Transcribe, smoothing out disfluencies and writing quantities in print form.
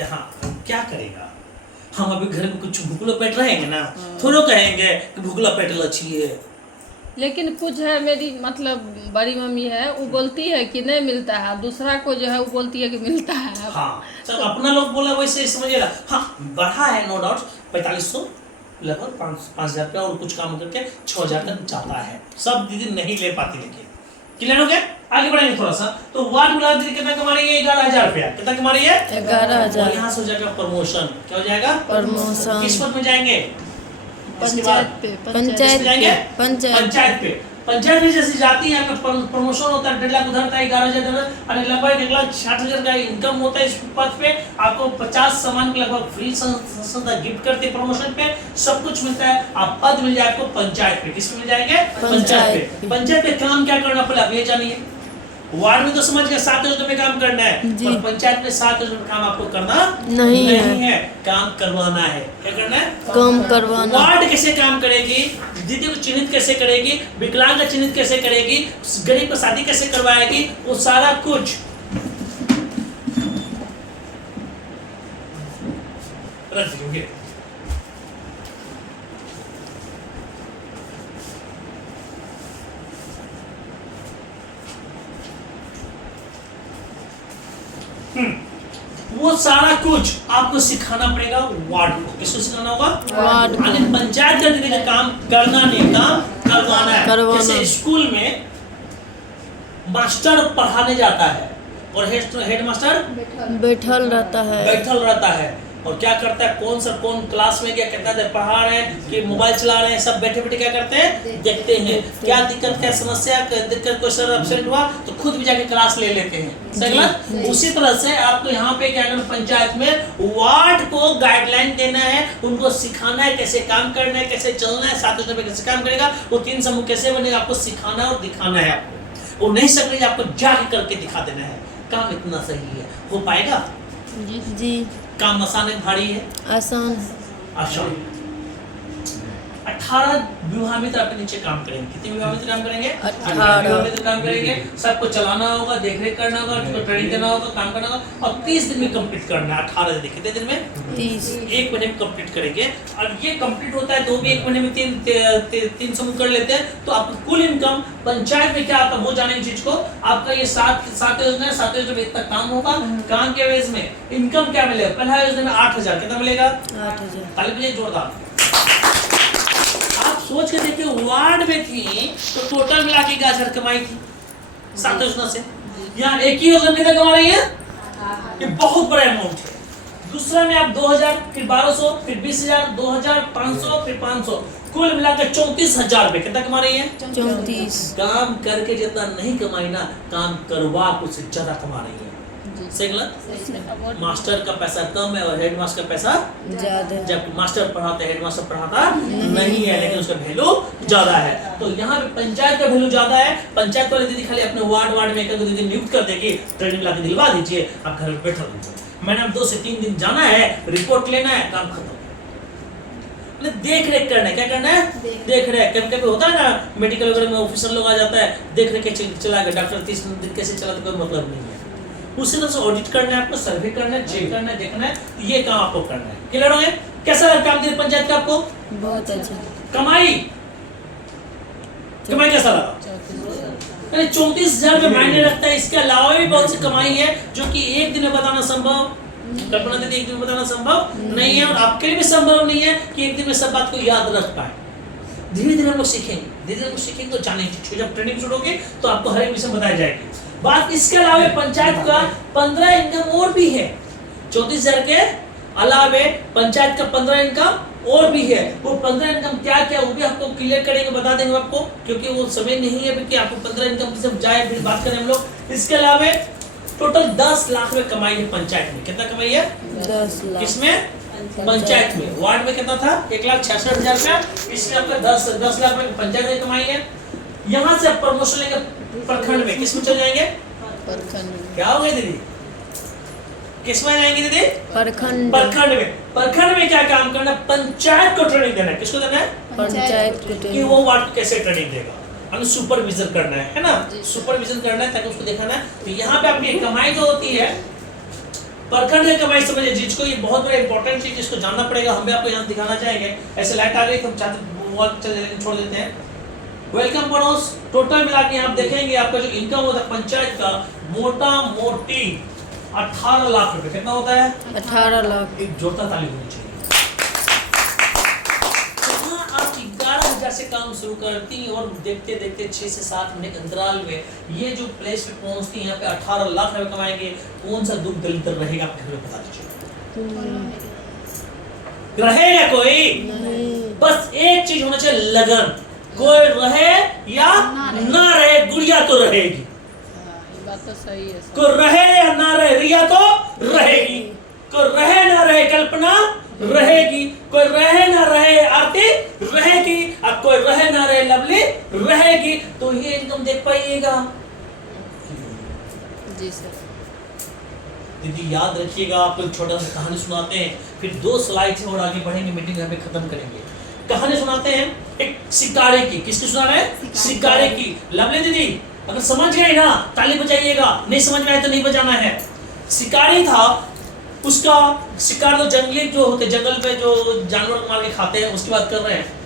कि हाँ क्या करेगा, हम अभी घर में कुछ भूखलो पेट रहेंगे ना, थोड़ा कहेंगे कि भूखला पेट अच्छी है। लेकिन कुछ है, मेरी मतलब बड़ी मम्मी है, वो बोलती है कि नहीं मिलता है, दूसरा को जो है वो बोलती है कि मिलता है। हाँ सब अपना लोग बोला वैसे समझिएगा। हाँ बढ़ा है नो डाउट, 4500 लगभग 5,000 रुपया और कुछ काम करके 6,000 तक जाता है। सब दीदी नहीं ले पाती, लेकिन क्लियर हो गया। आगे बढ़ेंगे थोड़ा सा, तो वार्ड गुलाब दीदी कितना कमा रही है? 11,000 रुपया। कितना कमा रही है? 11,000। यहाँ से हो जाएगा प्रमोशन। क्या हो जाएगा? प्रमोशन। किस पद में जाएंगे? पंचायत पे। पंचायत जाएंगे, पंचायत पे। पंचायत में जैसे जाती है आपका प्रमोशन होता है, 1.5 लाख उधर था, 11,000 और लगभग 1,60,000 का इनकम होता है। इस पद पे आपको 50 सामान के लगभग फ्री संस्था गिफ्ट करते हैं। प्रमोशन पे सब कुछ मिलता है। आप पद मिल जाए आपको पंचायत पे। किस पे मिल जाएंगे? पंचायत पे। पंचायत पे काम क्या करना पड़ेगा आप ये जानिए। वार्ड में तो समझ गए 7 योजना में काम करना है, पर पंचायत में 7 योजना में काम आपको करना नहीं है, काम करवाना है। क्या करना है? काम करवाना। वार्ड कैसे काम करेगी, दीदी को चिन्हित कैसे करेगी, विकलांग का चिन्हित कैसे करेगी, गरीब को शादी कैसे करवाएगी, वो सारा कुछ रख देंगे। वो सारा कुछ आपको सिखाना पड़ेगा वार्ड को। किसको सिखाना होगा? वार्ड को। पंचायत का दीदी का काम करना नहीं, काम करवाना है। जैसे स्कूल में मास्टर पढ़ाने जाता है और हेड मास्टर बैठल रहता है और क्या करता है, कौन क्लास में क्या कितना देर पढ़ा रहे हैं कि मोबाइल चला रहे हैं, सब बैठे बैठे क्या करते हैं, देखते हैं। क्या दिक्कत, क्या समस्या, दिक्कत, कोई सर एब्सेंट हुआ तो खुद भी जाके क्लास ले लेते हैं। सही बात। उसी तरह से आपको यहाँ पे क्या करना, पंचायत में वार्ड को गाइडलाइन देना है, उनको सिखाना है कैसे काम करना है, कैसे चलना है, 7 योजना पे कैसे काम करेगा, वो 3 समूह कैसे बनेगा, आपको सिखाना और दिखाना है। आपको वो नहीं सकते, आपको जाके करके दिखा देना है। काम इतना सही है, हो पाएगा? जी। काम आसान है भारी है? आसान। 18 विवाह मित्र आपके नीचे काम करेंगे। कितने विवाह मित्र काम करेंगे? 18 विवाह मित्र काम करेंगे। सबको चलाना होगा, देखरेख करना होगा, उसको ट्रेनिंग देना होगा, काम करना होगा और 30 दिन में कंप्लीट करना है। 18 दिन, कितने दिन में? 30। 1 महीने में कंप्लीट करेंगे। और ये कंप्लीट होता है तो भी 1 महीने में 3 समूह कर लेते हैं। तो आपको कुल इनकम पंचायत में क्या आता है वो जाने चीज को। आपका ये 7 योजना है, 7 योजना में इतना काम होगा। काम के एवज में इनकम क्या मिलेगा? पहला योजना में 8,000। कितना मिलेगा? 8,000। ताली बजाइए जोरदार। आप सोच के देखिए, वार्ड में थी तो टोटल मिला के 11,000 कमाई थी 7 योजना से। यहाँ एक ही योजना कितना कमा रही है? ये बहुत बड़ा अमाउंट है। दूसरा में आप 2,000, फिर 1,200, फिर 20,000, 2,000, 500, फिर 500, कुल मिलाकर 34,000 रुपए। कितना कमा रही है? 34। काम करके जितना नहीं कमाई ना, काम करवा कुछ से ज्यादा कमा रही है। सही गलत? मास्टर का पैसा कम है और हेड मास्टर का पैसा ज्यादा। जब मास्टर पढ़ाते हैं, हेड मास्टर पढ़ाता नहीं है, लेकिन उसका वैल्यू ज्यादा है। तो यहाँ पे पंचायत का वैल्यू ज्यादा है। पंचायत वाले दीदी खाली अपने वार्ड में एक दीदी नियुक्त कर देगी, ट्रेनिंग ला के दिलवा दीजिए, आप घर में बैठा दीजिए। मैंने अब 2 से 3 दिन जाना है, रिपोर्ट लेना है, काम खत्म। देख रेख करना है। क्या करना है? देख रेख। कभी कभी होता है ना, मेडिकल वगैरह में ऑफिसर लोग आ जाता है, देख रेख चला गया, डॉक्टर 30 दिन कैसे चला तो कोई मतलब नहीं है। उसी तरह से ऑडिट करना है आपको, सर्वे करना है, चेक करना है, देखना है, तो ये काम आपको करना है। क्लियर हो गया? कैसा लगा काम दिया पंचायत का आपको? बहुत अच्छा। कमाई कैसा लगा? 34,000 मायने रखता है। इसके अलावा भी बहुत सी कमाई है जो कि एक दिन में बताना संभव, कल्पना दीदी एक दिन में बताना संभव नहीं है, और आपके लिए भी संभव नहीं है कि एक दिन में सब बात को याद रख पाए। धीरे धीरे हम लोग सीखेंगे, धीरे धीरे सीखेंगे तो जानेंगे। जब ट्रेनिंग शुरू होगी तो आपको हर एक विषय बताया जाएगी। बात इसके अलावा पंचायत का 15 इनकम और भी है। 34,000 के अलावे पंचायत का 15 इनकम और भी है। वो 15 इनकम क्या क्या वो भी आपको क्लियर करेंगे, बता देंगे आपको, क्योंकि वो समय नहीं है कि आपको 15 इनकम की सब जाए फिर बात करें हम लोग। इसके अलावा टोटल 10 लाख में कमाई है पंचायत में। कितना कमाई है? 10 लाख। किसमें? पंचायत में। वार्ड में कितना था? 1,66,000 का। इसमें आपका 10 लाख में पंचायत में कमाई है। यहाँ से आप प्रमोशन लेंगे प्रखंड में। किसमें चले जाएंगे? प्रखंड में। क्या हो गया दीदी? किसमें जाएंगे दीदी? प्रखंड। प्रखंड में क्या काम करना? पंचायत को ट्रेनिंग देना है। किसको देना है? पंचायत को कि वो वार्ड को कैसे ट्रेनिंग देगा, हमें सुपरविजन करना है ना, सुपरविजन करना है ताकि उसको दिखाना है। तो यहाँ पे आपकी कमाई जो होती है परखंड है कमाई समझे जिसको, ये बहुत बड़ा इंपॉर्टेंट चीज जिसको जानना पड़ेगा। हम भी आपको यहाँ दिखाना चाहेंगे। ऐसे लाइट आ गई तो हम चाहते मोबाइल चल लेकिन छोड़ देते हैं। वेलकम बोनस टोटल मिला के आप देखेंगे आपका जो इनकम होता है पंचायत का मोटा मोटी 18 लाख रुपए। कितना होता है? 18 लाख। एक जोरदार ताली होनी चाहिए। आप 11,000 से काम शुरू करती और देखते देखते 6 से 7 महीने के अंतराल में ये जो प्लेस पे पहुंचती यहाँ पे 18 लाख रुपए कमाएंगे। कौन सा दुख दलितर रहेगा आपके घर में बता दीजिए। रहेगा कोई? बस एक चीज होना चाहिए, लगन। कोई रहे या ना रहे, गुड़िया तो रहेगी। ये बात तो सही है सर। कोई रहे या ना रहे, रिया तो रहेगी। कोई रहे ना रहे, कल्पना रहेगी। कोई रहे ना रहे, आरती रहेगी। अब कोई रहे ना रहे, लवली रहेगी। तो ये इनकम देख पाइएगा। जी सर। दीदी याद रखिएगा, आपको एक छोटा सा कहानी सुनाते हैं, फिर 2 स्लाइड से और आगे बढ़ेंगे, मीटिंग यहाँ पे खत्म करेंगे। कहानी सुनाते हैं एक शिकारे की। किसकी सुना रहे हैं? शिकारे की। लवली दीदी अगर समझ गए ना ताली बजाइएगा, नहीं समझ में आए तो नहीं बजाना है। शिकारी था, उसका शिकार तो जंगली जो होते जंगल पे जो जानवर मार के खाते हैं उसकी बात कर रहे हैं।